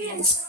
Yes.